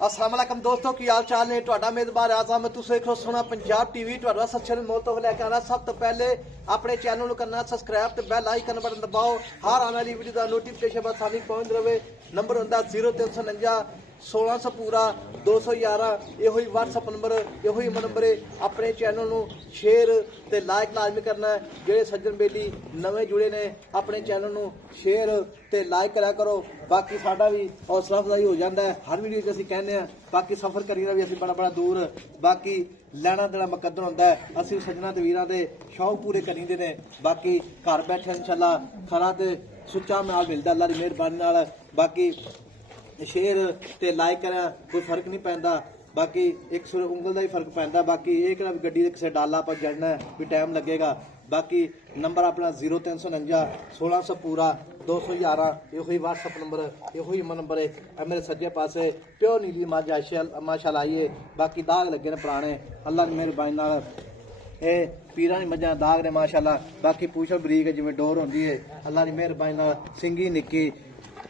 अस्सलाम वालेकुम दोस्तों की हाल चाल ने ਤੁਹਾਡਾ ਮੇਜ਼ਬਾਨ ਆਜ਼ਮ ਤੁਸੀਂ ਦੇਖੋ ਸੋਹਣਾ ਪੰਜਾਬ ਟੀਵੀ ਤੁਹਾਡਾ ਸੱਚਨ ਮੋਲ ਤੋਂ ਲੈ ਕੇ ਆਣਾ ਸਭ ਤੋਂ ਪਹਿਲੇ ਆਪਣੇ ਚੈਨਲ ਨੂੰ ਕਰਨਾ ਸਬਸਕ੍ਰਾਈਬ ਤੇ ਬੈਲ ਆਈਕਨ ਬਟਨ ਦਬਾਓ ਹਰ ਆਉਣ ਵਾਲੀ ਵੀਡੀਓ ਦਾ ਨੋਟੀਫਿਕੇਸ਼ਨ ਬਸ ਸਾਡੀ ਪਹੁੰਚ ਰਵੇ ਨੰਬਰ ਹੁੰਦਾ 0349 1600 पूरा 211 ਇਹੋ ਹੀ WhatsApp ਨੰਬਰ ਇਹੋ ਹੀ ਨੰਬਰ ਆਪਣੇ ਚੈਨਲ ਨੂੰ ਸ਼ੇਅਰ ਤੇ ਲਾਈਕ ਲਾਜ਼ਮੀ ਕਰਨਾ ਜਿਹੜੇ ਸੱਜਣ ਬੇਲੀ ਨਵੇਂ ਜੁੜੇ ਨੇ ਆਪਣੇ ਚੈਨਲ ਨੂੰ ਸ਼ੇਅਰ ਤੇ ਲਾਈਕ ਕਰਿਆ ਕਰੋ ਬਾਕੀ ਸਾਡਾ ਵੀ ਹੌਸਲਾ ਅਫਜ਼ਾਈ ਹੋ ਜਾਂਦਾ ਹੈ ਹਰ ਵੀਡੀਓ 'ਚ ਅਸੀਂ ਕਹਿੰਦੇ ਆ ਬਾਕੀ ਸਫ਼ਰ ਕਰੀਦਾ ਵੀ ਅਸੀਂ ਬੜਾ ਦੂਰ ਬਾਕੀ ਲੈਣਾ ਦੇਣਾ ਮੁਕੱਦਰ ਹੁੰਦਾ ਹੈ ਅਸੀਂ ਸੱਜਣਾ ਤੇ ਵੀਰਾਂ ਦੇ ਸ਼ੌਕ ਪੂਰੇ ਕਰੀਦੇ ਨੇ ਬਾਕੀ ਘਰ ਬੈਠੇ ਇਨਸ਼ਾਅੱਲਾ ਖਰਾ ਤੇ ਸੁੱਚਾ ਮਾਲ ਮਿਲਦਾ ਅੱਲਾ ਦੀ ਮਿਹਰਬਾਨੀ ਨਾਲ ਬਾਕੀ शेयर ते लाइक करें कोई फर्क नहीं पैंदा बाकी एक सुर उंगल का ही फर्क पैंदा बाकी ये कि गड्डी दे किसी डाला पर जड़ना है भी टाइम लगेगा बाकी नंबर अपना 0349 1600 पूरा 211 यो ही WhatsApp नंबर यो ही नंबर है मेरे सज्जे पासे प्योर नीली माशाल्लाह आई है बाकी दाग लगे ने पुराने अल्लाह की मेहरबानी नाल ये पीरां दी मझां दाग ने माशाल्लाह बाकी पूछल बरीक है जिवें डोर होंदी है अल्लाह की मेहरबानी नाल सिंगी निक्की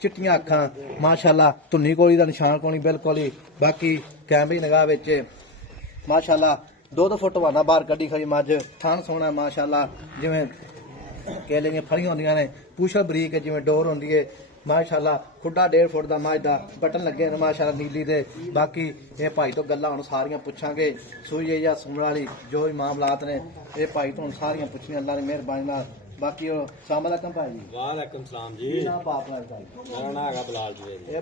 चिट्टियां अखां माशाल्लाह धुन्नी कोली दा निशान कोनी बिल्कुल ही बाकी कैमरे निगाह विच माशाल्लाह 2 फुट वाना बाहर कड्डी खड़ी मझ थन सोहना माशाल्लाह जिवें कह लेंगे फड़ियां होंदियां ने पूछल बरीक है जिवें डोर होंदी है माशाल्लाह खुड्डा 1.5 फुट दा मझ दा बटन लगे ने माशाल्लाह नीली दे बाकी ये भाई तो गल्लां हुण सारियां पुछांगे सूई या सुमण वाली जो भी मामलात ने ये भाई तो हुण सारियां पुछणियां अल्लाह दी मेहरबानी नाल बाकी अस्सलाम वालेकुम भाई जी वालेकुम सलाम जी की नाम पाप है भाई मेरा नाम है बलाल जवेद ये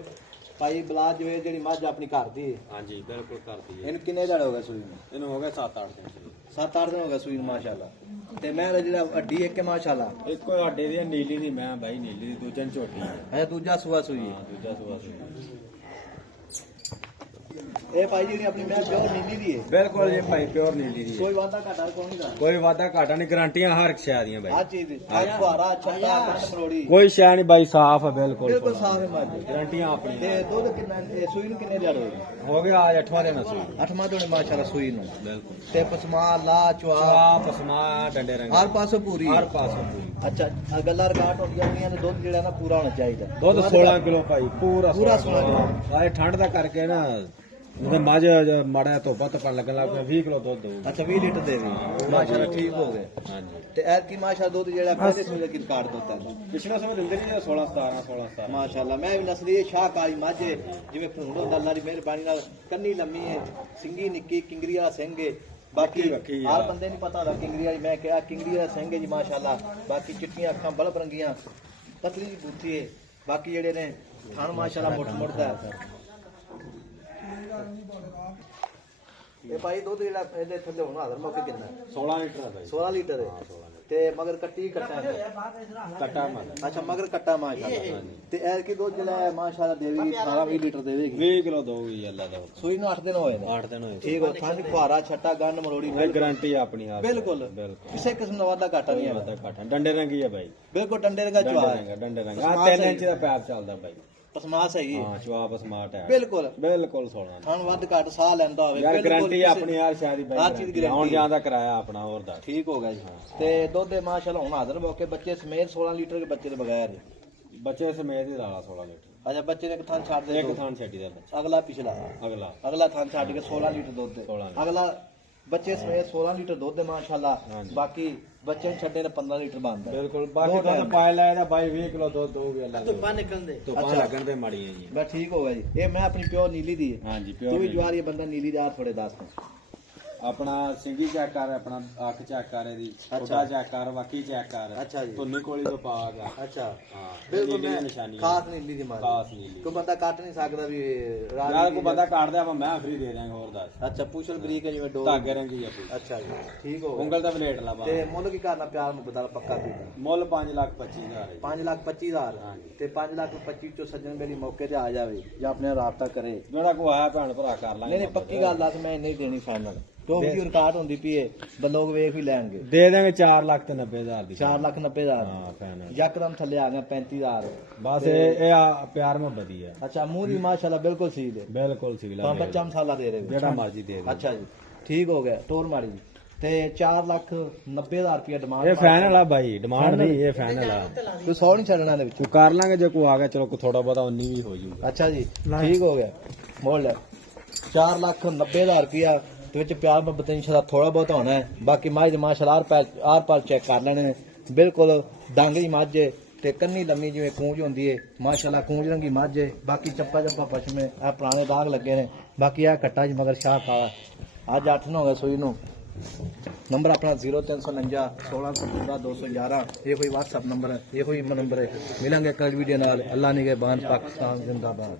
भाई बलाल जवेद ਜਿਹੜੀ ਮੱਝ ਆਪਣੀ ਘਰ ਦੀ हाँ जी बिल्कुल करती है ਇਹਨੂੰ ਕਿੰਨੇ ਦਿਨ ਹੋ ਗਏ ਸੂਈ ਨੂੰ इन हो गए 7-8 दिन 7-8 ਦਿਨ ਹੋ ਗਏ ਸੂਈ ਨੂੰ ਮਾਸ਼ਾਅੱਲਾ ਤੇ ਮੈਂ ਜਿਹੜਾ ਅੱਡੀ ਇੱਕ ਮਾਸ਼ਾਅੱਲਾ एक कोई आडे दी नीली दी मैं भाई नीली दी दूजे ने छोटी है ਅੱਛਾ ਦੂਜਾ ਸੂਆ ਸੂਈ हां दूजा सुबह सुबह ਇਹ ਭਾਈ ਜਿਹੜੀ ਆਪਣੀ ਮੈਂ ਪਿਓਰ ਨੀਲੀ ਦੀ ਹੈ बिल्कुल ये भाई प्योर नीली दी है ਕੋਈ ਵਾਦਾ ਘਾਟਾ ਕੋਈ ਨਹੀਂ ਦਾ कोई वादा घाटा नहीं गारंटियां हर शय दी ਆ भाई ਚੀਜ਼ ਦੀ ਆ ਫੁਹਾਰਾ ਛੱਟਾ ਕੰਨ ਮਰੋੜੀ कोई शय नहीं भाई साफ है बिल्कुल ਬਿਲਕੁਲ ਸਾਫ ਹੈ ਮੱਝ गारंटियां अपनी ਤੇ ਦੁੱਧ ਕਿੰਨਾ ਸੂਈ ਨੂੰ ਕਿੰਨੇ ਦਿਨ ਹੋ ਗਏ हो गया आज 8वां दिन है सुई 8ਵਾਂ ਦਿਨ ਮਾਸ਼ਾਅੱਲਾ ਸੂਈ ਨੂੰ बिल्कुल ਤੇ ਪਸਮਾ ਲਾ ਚਵਾ आप पसमा डंडे रंग ਹਰ ਪਾਸੋਂ ਪੂਰੀ हर पास पूरी ਅੱਛਾ ਆ ਗੱਲਾਂ ਰਗਾਟ ਹੁੰਦੀਆਂ ਨੇ ਦੁੱਧ ਜਿਹੜਾ ਨਾ ਪੂਰਾ ਹੋਣਾ ਚਾਹੀਦਾ ਦੁੱਧ 16 ਕਿਲੋ ਭਾਈ ਪੂਰਾ 16 ਕਿਲੋ ਆਏ ਠੰਡ ਦਾ ਕਰਕੇ ਨਾ ਉਹਦੇ ਮੱਝ ਮਾੜਾ ਧੋਪਾ ਤਪਣ ਲੱਗਣ ਲੱਗ ਪਿਆ 20 ਕਿਲੋ ਦੁੱਧ ਦਊ ਅੱਛਾ 20 ਲੀਟਰ ਦੇ ਵੀ ਮਾਸ਼ਾਅੱਲਾ ਠੀਕ ਹੋ ਗਏ ਹਾਂਜੀ ਤੇ ਐਤ ਕੀ ਮਾਸ਼ਾਅੱਲਾ ਦੁੱਧ ਜਿਹੜਾ ਪਹਿਲੇ ਸੂਏ ਦਾ ਕੀ ਰਿਕਾਰਡ ਦਿੱਤਾ ਹੈ ਪਿਛਲੇ ਸਮੇਂ ਦਿੰਦੇ ਨਹੀਂ 16 17 ਮਾਸ਼ਾਅੱਲਾ ਮੈਂ ਵੀ ਨਸਲੀ ਇਹ ਸ਼ਾਹ ਕਾਲੀ ਮੱਝ ਹੈ, ਜਿਵੇਂ ਭੂੰਡ ਹੁੰਦਾ ਅੱਲਾ ਦੀ ਮਿਹਰਬਾਨੀ ਨਾਲ ਕੰਨੀ ਲੰਮੀ ਹੈ ਸਿੰਗੀ ਨਿੱਕੀ ਕਿੰਗਰੀ ਵਾਲਾ ਸਿੰਘ ਹੈ ਬਾਕੀ ਵੱਖੀ ਹਰ ਬੰਦੇ ਨਹੀਂ ਪਤਾ ਹੁੰਦਾ ਕਿੰਗਰੀ ਵਾਲੀ ਮੈਂ ਕਿਹਾ ਕਿੰਗਰੀ ਵਾਲਾ ਸਿੰਘ ਹੈ ਜੀ ਮਾਸ਼ਾਅੱਲਾ ਬਾਕੀ ਚਿੱਟੀਆਂ ਅੱਖਾਂ ਬਲਬ ਰੰਗੀਆਂ ਪਤਲੀ ਜਿਹੀ ਬੂਥੀ ਹੈ ਬਾਕੀ ਜਿਹੜੇ ਨੇ ਥਣ ਮਾਸ਼ਾਅੱਲਾ ਮੁੜਦਾ ਹੈ ਇਹ ਭਾਈ ਦੁੱਧ ਜਿਹੜਾ ਇਹਦੇ ਥੱਲੇ ਹੁਣ ਹਾਜ਼ਰ ਮੌਕੇ ਕਿੰਨਾ 16 ਲੀਟਰ ਹੈ ਭਾਈ 16 ਲੀਟਰ ਹੈ ਤੇ ਮਗਰ ਕੱਟੀ ਕੱਟਾ ਹੈ ਕੱਟਾ ਮਨ ਅੱਛਾ ਮਗਰ ਕੱਟਾ ਮਾਸ਼ਾਅੱਲਾ ਤੇ ਐਰ ਕੀ ਦੁੱਧ ਜਿਹੜਾ ਹੈ ਮਾਸ਼ਾਅੱਲਾ ਦੇਵੇਗੀ 18 20 ਲੀਟਰ ਦੇਵੇਗੀ 20 ਕਿਲੋ ਦਊਗੀ ਅੱਲਾ ਦਾ ਸੂਈ ਨੂੰ 8 ਦਿਨ ਹੋਏ ਨੇ 8 ਦਿਨ ਹੋਏ ਠੀਕ ਹੋ ਥਾਂ ਫੁਹਾਰਾ ਛੱਟਾ ਗੰਨ ਮਰੋੜੀ ਭਾਈ ਗਾਰੰਟੀ ਆਪਣੀ ਆ ਬਿਲਕੁਲ ਬਿਲਕੁਲ ਕਿਸੇ ਕਿਸਮ ਦਾ ਵਾਧਾ ਘਾਟਾ ਨਹੀਂ ਹੈ ਪਤਾ ਘਟਾ ਡੰਡੇ ਰੰਗੀ ਹੈ ਭਾਈ ਬਿਲਕੁਲ ਡੰਡੇ ਦਾ ਚਵਾ ਡੰਡੇ ਰੰਗ ਆ 3 ਇੰਚ ਦਾ ਪੈਪ ਚੱਲਦਾ ਭਾਈ ਪਸਮਾ ਸਹੀ ਹੈ ਹਾਂ ਚਵਾਪ ਸਮਾਰਟ ਹੈ ਬਿਲਕੁਲ ਬਿਲਕੁਲ 16 ਥਾਂ ਵੱਧ ਘੱਟ ਸਾਹ ਲੈਂਦਾ ਹੋਵੇ ਯਾਰ ਗਾਰੰਟੀ ਆਪਣੀ ਯਾਰ ਸ਼ਾਦੀ ਹਰ ਭਾਈ ਚੀਜ਼ ਦੀ ਆਉਣ guarantee ਜਾਣ ਦਾ ਕਿਰਾਇਆ ਆਪਣਾ ਹੋਰ ਦਾ ਠੀਕ ਹੋ ਗਿਆ ਜੀ ਤੇ ਦੁੱਧ ਦੇ ਮਾਸ਼ਾਅੱਲਾ ਹੁਣ ਹਾਜ਼ਰ ਮੌਕੇ ਬੱਚੇ ਸਮੇਤ 16 ਲੀਟਰ ਦੇ ਬੱਚੇ ਦੇ ਬਗੈਰ ਬੱਚੇ ਸਮੇਤ ਹੀ ਲਾਲਾ 16 ਲੀਟਰ ਅੱਛਾ ਬੱਚੇ ਨੇ ਇੱਕ ਥਾਂ ਛੱਡ ਦੇ ਇੱਕ ਥਾਂ ਛੱਡੀ ਦਾ ਬੱਚਾ ਅਗਲਾ ਪਿਛਲਾ ਅਗਲਾ ਅਗਲਾ ਥਾਂ ਛੱਡ ਕੇ 16 ਲੀਟਰ ਦੁੱਧ ਦੇ 16 ਅਗਲਾ ਬੱਚੇ ਸਮੇਤ 16 ਲੀਟਰ ਦੁੱਧ ਦੇ ਮਾਸ਼ਾਅੱਲਾ ਹਾਂਜੀ। ਬਾਕੀ ਬੱਚੇ ਨੂੰ ਛੱਡੇ ਨੇ 15 ਲੀਟਰ ਬਣਦਾ ਬਿਲਕੁਲ ਬਾਕੀ ਤਾਂ ਪਾਇ ਲਾਇਆ ਦਾ ਬਾਈ 20 ਕਿਲੋ ਦੁੱਧ ਦਊਗੀ ਅੱਲਾ ਦੇ ਧੁੱਪਾਂ ਨਿਕਲਦੇ ਧੁੱਪਾਂ ਅੱਛਾ। ਲੱਗਣ ਤੇ ਮਾੜੀਆਂ ਜੀ ਬਸ ਠੀਕ ਹੋ ਗਿਆ ਜੀ ਇਹ ਮੈਂ ਆਪਣੀ ਪਿਓਰ ਨੀਲੀ ਦੀ ਹੈ ਹਾਂਜੀ ਤੂੰ ਵੀ ਪਿਓਰ ਜਵਾਰੀ ਬੰਦਾ ਨੀਲੀ ਦਾ ਥੋੜੇ ਦੱਸ ਆਪਣਾ ਸਿੰਗੀ ਚੈੱਕ ਕਰ ਆਪਣਾ ਅੱਖ ਚੈੱਕ ਕਰ ਇਹਦੀ ਉਹਦਾ ਚੈੱਕ ਕਰ ਬਾਕੀ ਚੈੱਕ ਕਰ ਅੱਛਾ ਜੀ ਧੁੰਨੀ ਕੋਲੀ ਤੋਂ ਪਾਗ ਆ ਅੱਛਾ ਹਾਂ ਬਿਲਕੁਲ ਨੀਲੀ ਮੈਂ ਨਿਸ਼ਾਨੀ ਖਾਸ ਨੀਲੀ ਦੀ ਮਾਰ ਖਾਸ ਨੀਲੀ ਕੋਈ ਬੰਦਾ ਕੱਟ ਨਹੀਂ ਸਕਦਾ ਵੀ ਯਾਰ ਕੋ ਬੰਦਾ ਕੱਢ ਦੇ ਆਪਾਂ ਮੈਂ ਫ੍ਰੀ ਦੇ ਦਾਂਗਾ ਹੋਰ ਦੱਸ ਅੱਛਾ ਪੁੱਛਲ ਬਰੀਕ ਹੈ ਜਿਵੇਂ ਡੋਰ ਧਾਗੇ ਰੰਗੀ ਆ ਪੂਰੀ ਅੱਛਾ ਜੀ ਠੀਕ ਹੋ ਗਿਆ ਉਂਗਲ ਦਾ ਪਲੇਟ ਲਾ ਬਾ ਤੇ ਮੁੱਲ ਕੀ ਕਰਨਾ ਪਿਆਰ ਨੂੰ ਬਦਲ ਪੱਕਾ ਵੀ ਮੁੱਲ 5,25,000 ਹੈ 5,25,000 ਹਾਂਜੀ। ਤੇ 5,25,000 ਚੋਂ ਸੱਜਣ ਮੇਰੀ ਮੌਕੇ ਤੇ ਆ ਜਾਵੇ ਜਾਂ ਆਪਣੇ ਨਾਲ ਰਾਬਤਾ ਕਰੇ ਜਿਹੜਾ ਕੋ ਆਇਆ ਭੈਣ ਭਰਾ ਕਰ ਲਾਂਗੇ ਨਹੀਂ ਨਹੀਂ ਪੱਕੀ ਗੱਲ ਦੱਸ ਮੈਂ ਨਹੀਂ ਦੇਣੀ ਫਾਈਨਲ ਕਿਉਂ ਵੀਡੀਓ ਰਿਕਾਰਡ ਹੁੰਦੀ ਪਈਏ ਤਾਂ ਲੋਕ ਵੇਖ ਵੀ ਲੈਣਗੇ ਦੇ ਦਾਂਗੇ 4,90,000 ਦੀ 4,90,000 ਹਾਂ ਫਾਈਨਲ ਯਕਦਮ ਥੱਲੇ ਆ ਗਿਆ 35,000 ਬਸ ਇਹ ਆ ਪਿਆਰ ਮੁਹੱਬਤ ਹੀ ਆ ਅੱਛਾ ਮੂੰਹ ਦੀ ਮਾਸ਼ਾਅੱਲਾ ਬਿਲਕੁਲ ਸਹੀ ਦੇ ਬਿਲਕੁਲ ਸਿਗਲਾ ਤਾਂ ਬੱਚਾ ਮਸਾਲਾ ਦੇ ਰਹੇ ਹੋ। ਜਿਹੜਾ ਮਰਜ਼ੀ ਦੇ ਦੇ ਅੱਛਾ ਜੀ ਠੀਕ ਹੋ ਗਿਆ ਟੋਰ ਮਾਰੀ ਜੀ ਤੇ 4,90,000 ਰੁਪਏ ਡਿਮਾਂਡ ਇਹ ਫਾਈਨਲ ਆ ਬਾਈ ਡਿਮਾਂਡ ਨਹੀਂ ਇਹ ਫਾਈਨਲ ਆ ਤੂੰ 100 ਨਹੀਂ ਛੱਡਣਾ ਦੇ ਵਿੱਚ ਤੂੰ ਕਰ ਲਾਂਗੇ ਜੇ ਕੋਈ ਆ ਗਿਆ ਚਲੋ ਥੋੜਾ ਬਹੁਤਾ 19 ਵੀ ਹੋ ਜਾਊਗਾ ਅੱਛਾ ਜੀ ਠੀਕ ਹੋ ਗਿਆ ਮੋਲ 4,90,000 ਰੁਪਇਆ ਤੇ ਵਿੱਚ ਪਿਆਰ ਮੁਹੱਬਤ ਇਨਸ਼ਾਅੱਲਾ ਥੋੜਾ ਬਹੁਤ ਹੋਣਾ ਹੈ। ਬਾਕੀ ਮੱਝ ਦੇ ਮਾਸ਼ਾਅੱਲਾ ਆਰ ਪਾਰ ਚੈੱਕ ਕਰ ਲੈਣੇ ਨੇ, ਬਿਲਕੁਲ ਡੰਗ ਦੀ ਮੱਝ ਹੈ ਤੇ ਕੰਨੀ ਲੰਮੀ ਜਿਵੇਂ ਕੂੰਜ ਹੁੰਦੀ ਹੈ ਮਾਸ਼ਾਅੱਲਾ, ਕੂੰਜ ਰੰਗੀ ਮੱਝ ਹੈ। ਬਾਕੀ ਚੱਪਾ ਪਸ਼ਮੇ ਆ ਪੁਰਾਣੇ ਦਾਗ ਲੱਗੇ ਨੇ। ਬਾਕੀ ਆ ਕੱਟਾ ਜੀ ਮਗਰ ਸ਼ਾਹ ਕਾਲਾ, ਅੱਜ 8 ਨੂੰ ਹੋ ਗਿਆ ਸੂਈ ਨੂੰ। ਨੰਬਰ ਆਪਣਾ 0349 1615 211, ਇਹ ਕੋਈ WhatsApp ਨੰਬਰ ਹੈ, ਇਹ ਕੋਈ ਨੰਬਰ ਹੈ। ਮਿਲਾਂਗੇ ਕੱਲ ਵੀਡੀਓ ਨਾਲ। ਅੱਲਾ ਨਿਗਹਿਬਾਨ, ਪਾਕਿਸਤਾਨ ਜ਼ਿੰਦਾਬਾਦ।